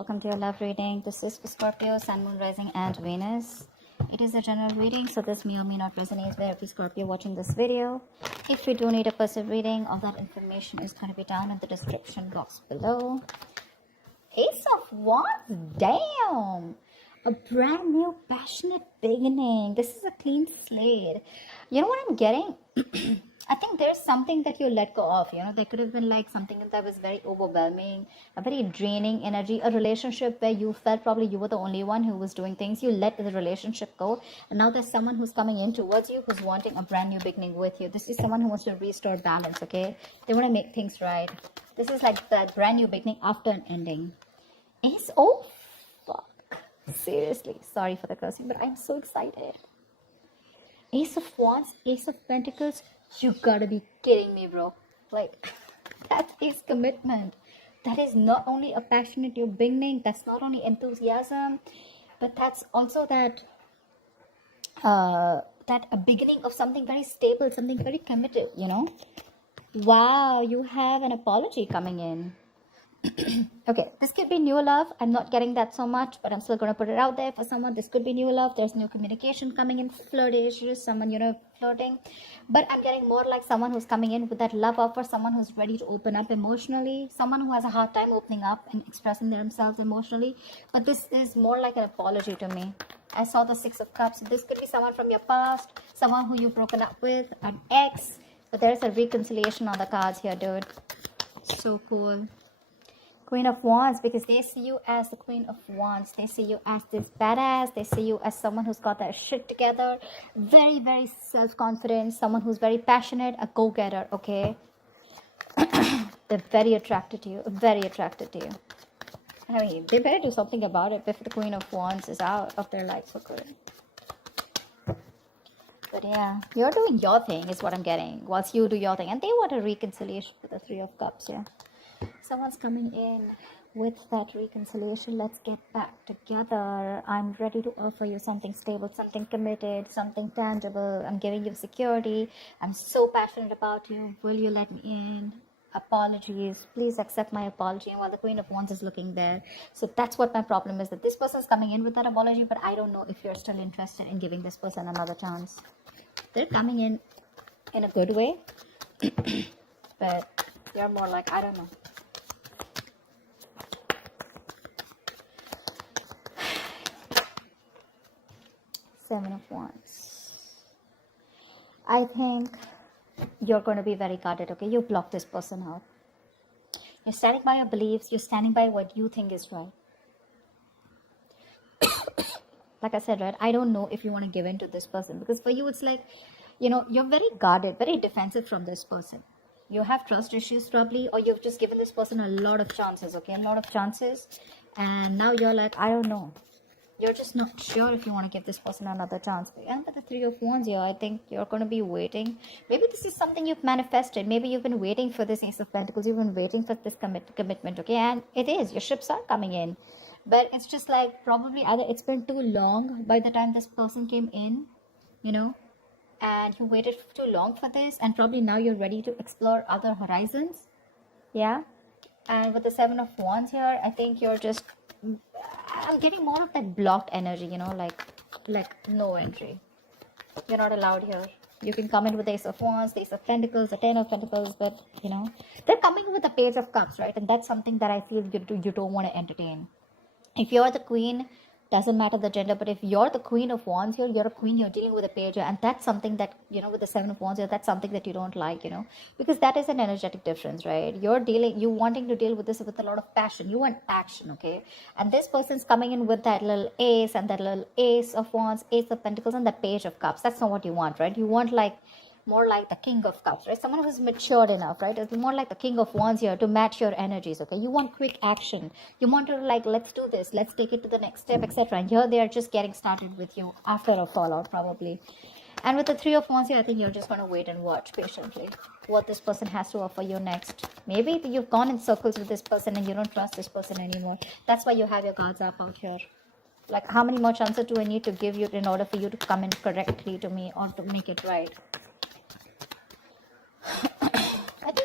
Welcome to your love reading. This is for Scorpio, Sun, Moon, Rising, and Venus. It is a general reading, so this may or may not resonate with every Scorpio watching this video. If you do need a personal reading, all that information is going to be down in the description box below. Ace of Wands, damn! A brand new passionate beginning. This is a clean slate. You know what I'm getting? I think there's something that you let go of, there could have been like something that was very overwhelming, a very draining energy, a relationship where you felt probably you were the only one who was doing things. You let the relationship go, and now there's someone who's coming in towards you who's wanting a brand new beginning with you. This is someone who wants to restore balance, okay? They want to make things right. This is like that brand new beginning after an ending. Oh, fuck. Seriously, sorry for the cursing, but I'm so excited. Ace of Wands, Ace of Pentacles. You gotta be kidding me, bro. Like, that is commitment. That is not only a passionate new beginning, that's not only enthusiasm, but that's also that a beginning of something very stable, something very committed, Wow, you have an apology coming in. Okay, this could be new love. I'm not getting that so much, but I'm still going to put it out there for someone. This could be new love. There's new communication coming in, flirtatious, someone, flirting. But I'm getting more like someone who's coming in with that love offer, someone who's ready to open up emotionally, someone who has a hard time opening up and expressing themselves emotionally. But this is more like an apology to me. I saw the Six of Cups. This could be someone from your past, someone who you've broken up with, an ex. But there's a reconciliation on the cards here, dude. So cool. Queen of Wands, because they see you as the Queen of Wands. They see you as this badass. They see you as someone who's got their shit together. Very, very self-confident. Someone who's very passionate. A go-getter, okay? They're very attracted to you. Very attracted to you. I mean, they better do something about it if the Queen of Wands is out of their life for good. But yeah, you're doing your thing is what I'm getting. Whilst you do your thing. And they want a reconciliation with the Three of Cups, yeah. Someone's coming in with that reconciliation. Let's get back together. I'm ready to offer you something stable, something committed, something tangible. I'm giving you security. I'm so passionate about you. Will you let me in? Apologies. Please accept my apology. While the Queen of Wands is looking there. So that's what my problem is, that this person's coming in with that apology, but I don't know if you're still interested in giving this person another chance. They're coming in a good way. But you're more like, I don't know. Seven of Wands. I think you're going to be very guarded, okay? You block this person out. You're standing by your beliefs. You're standing by what you think is right. Like I said, right? I don't know if you want to give in to this person. Because for you, it's like, you're very guarded, very defensive from this person. You have trust issues probably, or you've just given this person a lot of chances, okay? A lot of chances. And now you're like, I don't know. You're just not sure if you want to give this person another chance. And with the Three of Wands here, I think you're going to be waiting. Maybe this is something you've manifested. Maybe you've been waiting for this Ace of Pentacles. You've been waiting for this commitment, okay? And it is. Your ships are coming in. But it's just like probably either it's been too long by the time this person came in, and you waited too long for this. And probably now you're ready to explore other horizons. Yeah. And with the Seven of Wands here, I think you're just... I'm getting more of that blocked energy, like no entry. You're not allowed here. You can come in with the Ace of Wands, the Ace of Pentacles, the Ten of Pentacles, but, they're coming with the Page of Cups, right? And that's something that I feel you don't want to entertain. If you're the queen, doesn't matter the gender, but if you're the Queen of Wands here, you're a queen, you're dealing with a page, and that's something that, with the Seven of Wands here, that's something that you don't like, because that is an energetic difference, right? You wanting to deal with this with a lot of passion. You want action, okay? And this person's coming in with that little ace and that little Ace of Wands, Ace of Pentacles, and the Page of Cups. That's not what you want, right? You want more like the King of Cups, right? Someone who's matured enough, right? It's more like the King of Wands here to match your energies, okay? You want quick action. You want to let's do this. Let's take it to the next step, etc. And here they are just getting started with you after a fallout, probably. And with the Three of Wands here, I think you're just going to wait and watch patiently what this person has to offer you next. Maybe you've gone in circles with this person and you don't trust this person anymore. That's why you have your guards up out here. Like, how many more chances do I need to give you in order for you to come in correctly to me or to make it right?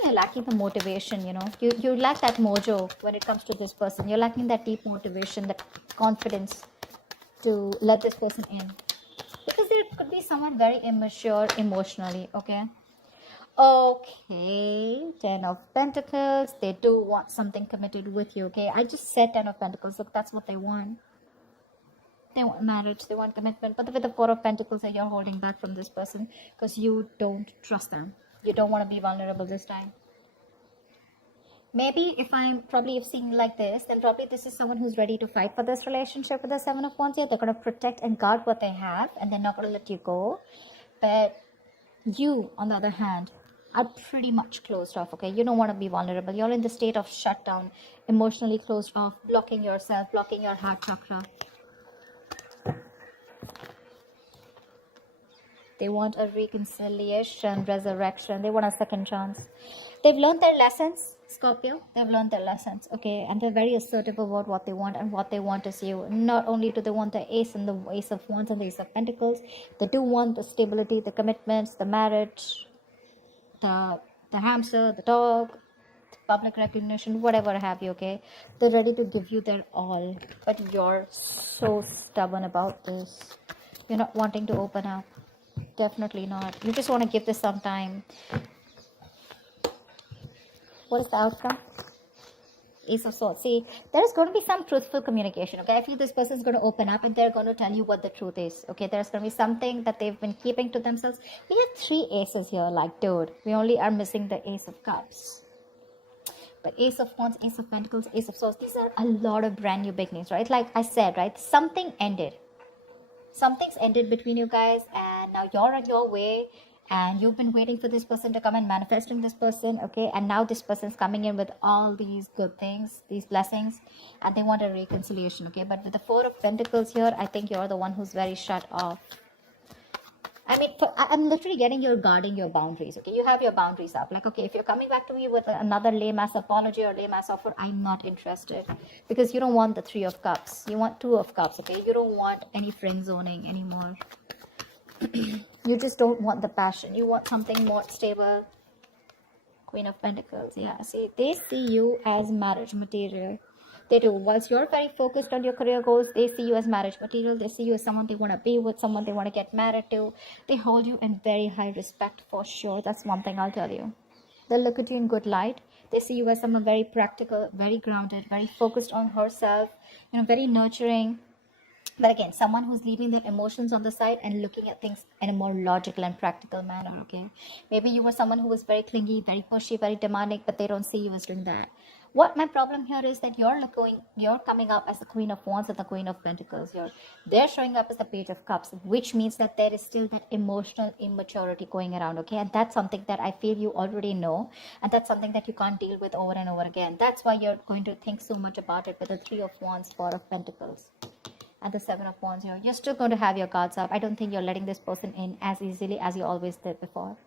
you're lacking the motivation, you know. You lack that mojo when it comes to this person. You're lacking that deep motivation, that confidence to let this person in. Because there could be someone very immature emotionally, okay? Okay, 10 of Pentacles. They do want something committed with you, okay? I just said 10 of Pentacles. Look, that's what they want. They want marriage, they want commitment. But with the 4 of Pentacles, that you're holding back from this person because you don't trust them. You don't want to be vulnerable this time. Maybe if seeing like this, then probably this is someone who's ready to fight for this relationship with the 7 of Wands here. They're going to protect and guard what they have, and they're not going to let you go. But you, on the other hand, are pretty much closed off, okay? You don't want to be vulnerable. You're in the state of shutdown, emotionally closed off, blocking yourself, blocking your heart chakra. They want a reconciliation, resurrection. They want a second chance. They've learned their lessons, Scorpio. They've learned their lessons, okay? And they're very assertive about what they want, and what they want is you. Not only do they want the Ace and the Ace of Wands and the Ace of Pentacles, they do want the stability, the commitments, the marriage, the hamster, the dog, the public recognition, whatever have you, okay? They're ready to give you their all. But you're so stubborn about this. You're not wanting to open up. Definitely not. You just want to give this some time. What is the outcome? Ace of Swords. See, there is going to be some truthful communication, okay? I feel this person is going to open up and they're going to tell you what the truth is, okay? There's going to be something that they've been keeping to themselves. We have 3 aces here, like, dude. We only are missing the Ace of Cups. But Ace of Wands, Ace of Pentacles, Ace of Swords, these are a lot of brand new beginnings, right? Like I said, right? Something ended. Something's ended between you guys, and now you're on your way, and you've been waiting for this person to come and manifesting this person, okay? And now this person's coming in with all these good things, these blessings, and they want a reconciliation, okay? But with the 4 of Pentacles here, I think you're the one who's very shut off. I mean, I'm literally getting you're guarding your boundaries, okay? You have your boundaries up. Like, okay, if you're coming back to me with another lame-ass apology or lame-ass offer, I'm not interested. Because you don't want the 3 of Cups. You want 2 of Cups, okay? You don't want any friend zoning anymore. You just don't want the passion. You want something more stable. Queen of Pentacles, yeah. See, they see you as marriage material. They do. Whilst you're very focused on your career goals, they see you as marriage material. They see you as someone they want to be with, someone they want to get married to. They hold you in very high respect for sure. That's one thing I'll tell you. They'll look at you in good light. They see you as someone very practical, very grounded, very focused on herself, you know, very nurturing. But again, someone who's leaving their emotions on the side and looking at things in a more logical and practical manner, okay? Maybe you were someone who was very clingy, very pushy, very demanding, but they don't see you as doing that. What my problem here is that you're coming up as the Queen of Wands and the Queen of Pentacles here. They're showing up as the Page of Cups, which means that there is still that emotional immaturity going around, okay? And that's something that I feel you already know, and that's something that you can't deal with over and over again. That's why you're going to think so much about it with the 3 of Wands, 4 of Pentacles, and the 7 of Wands here. You're still going to have your guards up. I don't think you're letting this person in as easily as you always did before.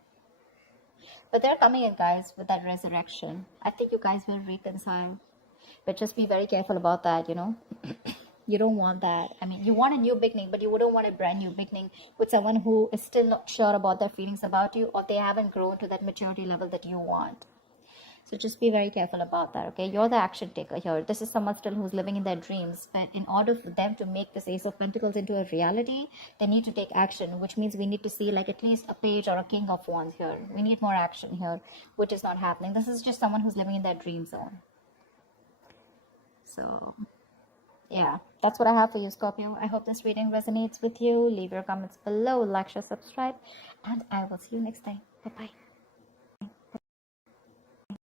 But they're coming in, guys, with that resurrection. I think you guys will reconcile. But just be very careful about that, you know. You don't want that. I mean, you want a new beginning, but you wouldn't want a brand new beginning with someone who is still not sure about their feelings about you, or they haven't grown to that maturity level that you want. So just be very careful about that, okay? You're the action taker here. This is someone still who's living in their dreams. But in order for them to make this Ace of Pentacles into a reality, they need to take action, which means we need to see like at least a Page or a King of Wands here. We need more action here, which is not happening. This is just someone who's living in their dream zone. So, yeah, that's what I have for you, Scorpio. I hope this reading resonates with you. Leave your comments below, like, share, subscribe, and I will see you next time. Bye-bye.